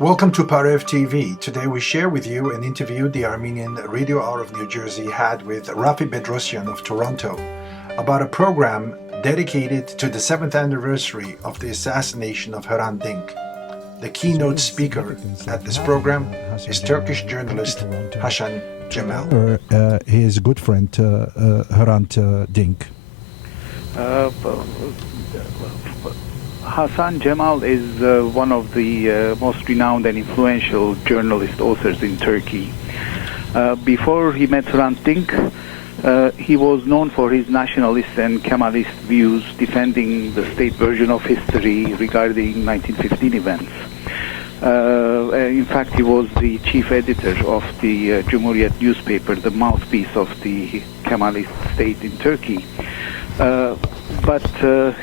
Welcome to Parev TV. Today we share with you an interview the Armenian Radio Hour of New Jersey had with Raffi Bedrosyan of Toronto about a program dedicated to the 7th anniversary of the assassination of Hrant Dink. The keynote speaker at this program is Turkish journalist Hasan Cemal. His good friend Hrant Dink. Hasan Cemal is one of the most renowned and influential journalist authors in Turkey. Before he met Hrant Dink, he was known for his nationalist and Kemalist views, defending the state version of history regarding 1915 events. In fact, he was the chief editor of the Cumhuriyet newspaper, the mouthpiece of the Kemalist state in Turkey. But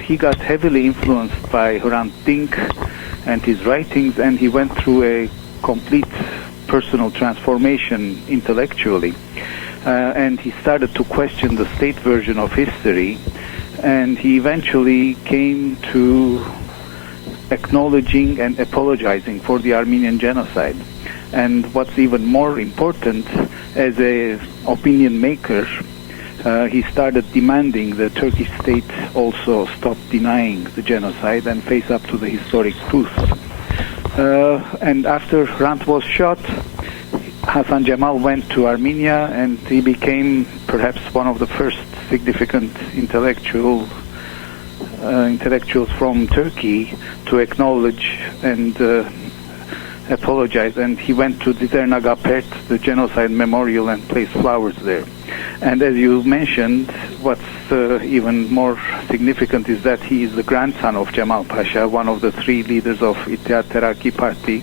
he got heavily influenced by Hrant Dink and his writings, and he went through a complete personal transformation intellectually. And he started to question the state version of history, and he eventually came to acknowledging and apologizing for the Armenian genocide. And what's even more important, as an opinion maker, he started demanding the Turkish state also stop denying the genocide and face up to the historic truth. And after Hrant was shot, Hasan Cemal went to Armenia, and he became perhaps one of the first significant intellectuals from Turkey to acknowledge and apologize. And he went to Dizernagapert, the genocide memorial, and placed flowers there. And as you mentioned, what's even more significant is that he is the grandson of Cemal Pasha, one of the three leaders of İttihat Terakki Party,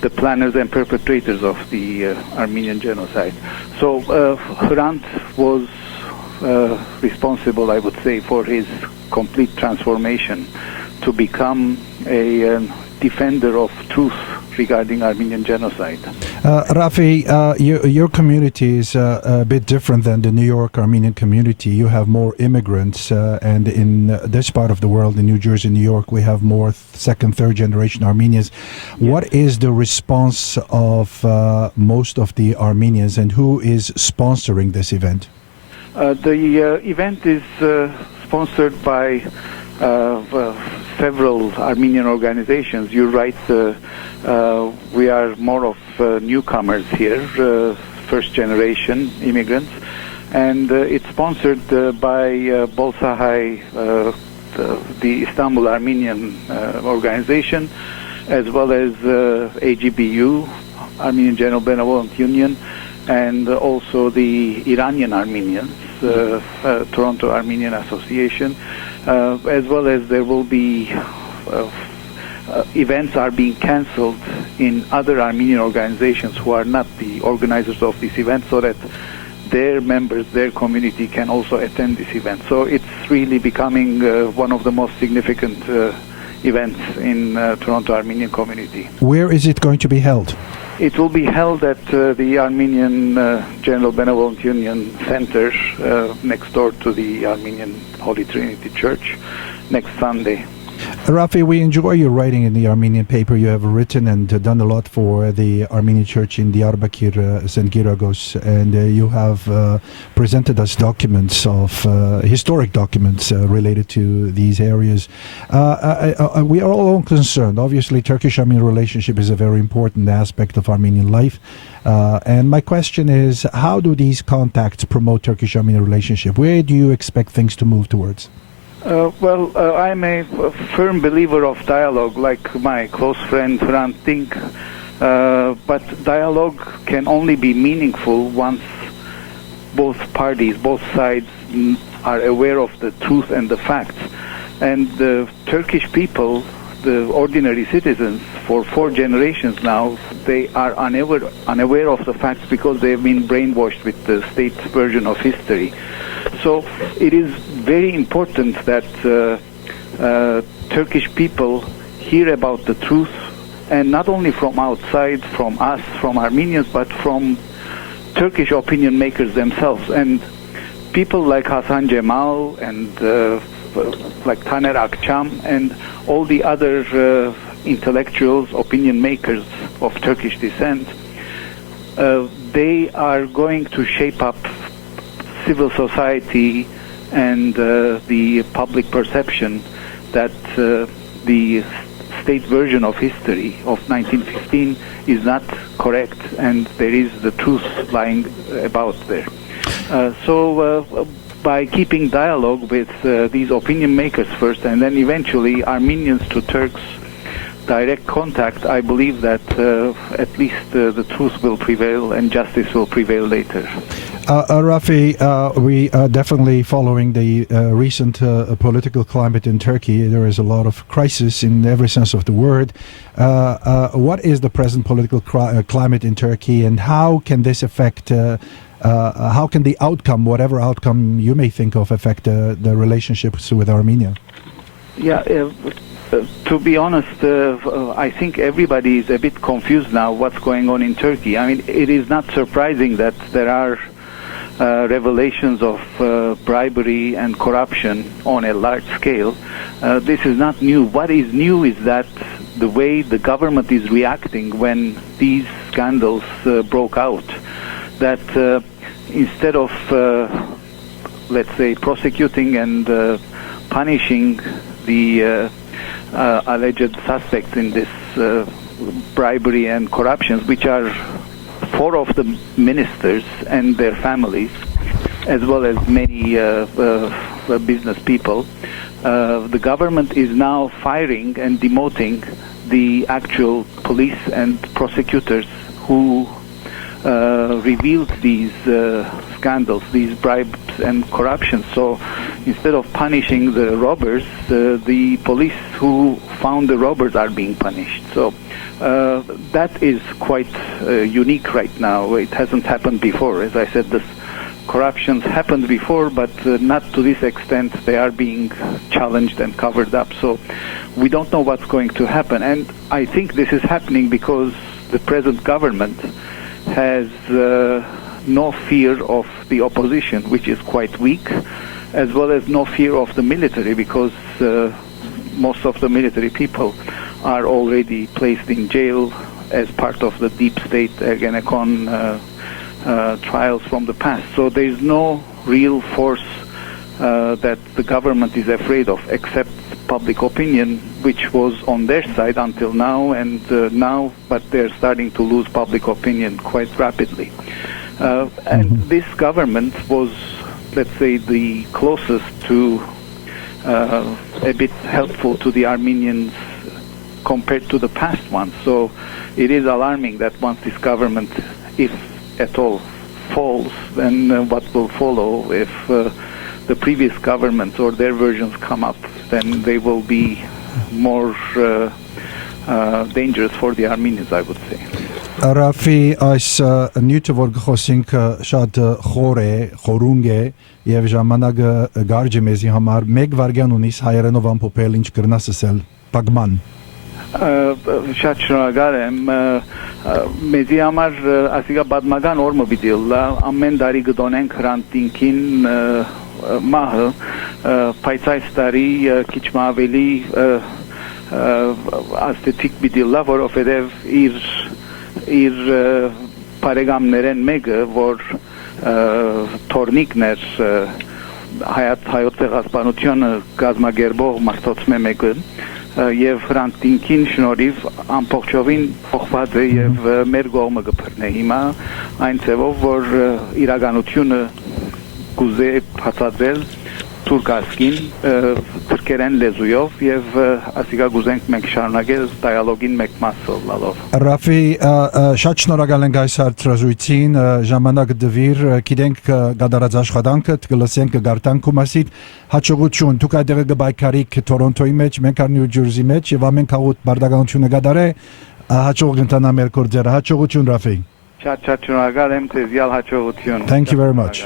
the planners and perpetrators of the Armenian genocide. So Hrant was responsible, I would say, for his complete transformation to become a defender of truth regarding Armenian genocide. Raffi, your community is a bit different than the New York Armenian community. You have more immigrants, and in this part of the world, in New Jersey, New York, we have more second, third generation Armenians. Yes. What is the response of most of the Armenians, and who is sponsoring this event? The event is sponsored by several Armenian organizations. You're right, we are more of newcomers here, first generation immigrants, and it's sponsored by Bolsahai, the Istanbul Armenian organization, as well as AGBU, Armenian General Benevolent Union, and also the Iranian Armenians, Toronto Armenian Association, as well as there will be events are being cancelled in other Armenian organizations who are not the organizers of this event, so that their members, their community can also attend this event. So it's really becoming one of the most significant events in Toronto Armenian community. Where is it going to be held? It will be held at the Armenian General Benevolent Union Center next door to the Armenian Holy Trinity Church next Sunday. Raffi, we enjoy your writing in the Armenian paper. You have written and done a lot for the Armenian church in Diyarbakir, St. Giragos, and you have presented us documents of historic documents related to these areas. We are all concerned. Obviously, Turkish-Armenian relationship is a very important aspect of Armenian life. And my question is, how do these contacts promote Turkish-Armenian relationship? Where do you expect things to move towards? I'm a firm believer of dialogue, like my close friend Hrant Dink. But dialogue can only be meaningful once both parties, both sides are aware of the truth and the facts. And the Turkish people, the ordinary citizens, for 4 generations now, they are unaware of the facts because they have been brainwashed with the state version of history. So it is very important that Turkish people hear about the truth, and not only from outside, from us, from Armenians, but from Turkish opinion makers themselves. And people like Hasan Cemal and like Taner Akçam and all the other intellectuals, opinion makers of Turkish descent, they are going to shape up civil society and the public perception that the state version of history of 1915 is not correct, and there is the truth lying about there. So by keeping dialogue with these opinion makers first, and then eventually Armenians to Turks, direct contact, I believe that at least the truth will prevail and justice will prevail later. Raffi, we are definitely following the recent political climate in Turkey. There is a lot of crisis in every sense of the word. What is the present political climate in Turkey, and how can this affect, how can the outcome, whatever outcome you may think of, affect the relationships with Armenia? Yeah, to be honest, I think everybody is a bit confused now what's going on in Turkey. I mean, it is not surprising that there are revelations of bribery and corruption on a large scale. This is not new. What is new is that the way the government is reacting when these scandals broke out, that instead of, let's say, prosecuting and punishing the alleged suspects in this bribery and corruption, which are 4 of the ministers and their families, as well as many business people, the government is now firing and demoting the actual police and prosecutors who revealed these scandals, these bribes and corruption. So instead of punishing the robbers, the police who found the robbers are being punished. So that is quite unique right now. It hasn't happened before. As I said, this corruptions happened before, but not to this extent. They are being challenged and covered up. So we don't know what's going to happen. And I think this is happening because the present government has no fear of the opposition, which is quite weak, as well as no fear of the military, because most of the military people are already placed in jail as part of the deep state Ergenekon trials from the past. So there is no real force that the government is afraid of, except public opinion, which was on their side until now, and but they're starting to lose public opinion quite rapidly. And this government was, let's say, the closest to a bit helpful to the Armenians compared to the past one. So it is alarming that once this government, if at all, falls, then what will follow if the previous governments or their versions come up, then they will be more dangerous for the Armenians, I would say. Raffi, այս նյութը, որ գխոսենք շատ խոր է, խորունգ է եւ ժամանակը գարջ է մեզի համար, 1 վայրկյան ունիս հայերենով ամփոփել ինչ կրնաս ասել Պագման։ Շատ շնորհակալ եմ։ Մեզի համար ասիկա պատմական օրը պիտի լա, ամեն տարի գտոնենք Հրանտինքին մահը, բայց այս տարի քիչ ավելի աստետիկ պիտի լա, որովհետև իր բարեկամներեն մեկը, որ թորնիկն էր հայոց ցեղասպանությունը կազմակերպող մարդոցմե մեկը, եւ Հրանտինքին շնորհիվ ամբողջովին փոխված է եւ մեր կողմը կփռնե հիմա այն ձևով, որ իրականությունը կուզե բացատրել թուրքասկին թուրքերեն լեզուով եւ ասիկա գուզենք մենք շարունակել դիալոգին մեկ մասը լալով։ Ռաֆի, շատ շնորհակալ ենք այս հարցազրույցին, ժամանակ դվիր, գիտենք գդարած աշխատանքը, կլսենք կգարտանք ու մասիդ հաջողություն, դուք այդտեղ կբայքարիք Թորոնտոյի մեջ, մենք Նյու Ջերսի մեջ եւ ամեն քաղաք բարդականությունը գդարե, հաջող ընտանա մեր կորձերը, հաջողություն Ռաֆի։ Շատ շնորհակալ եմ, ձեզ յալ հաջողություն։ Thank you very much.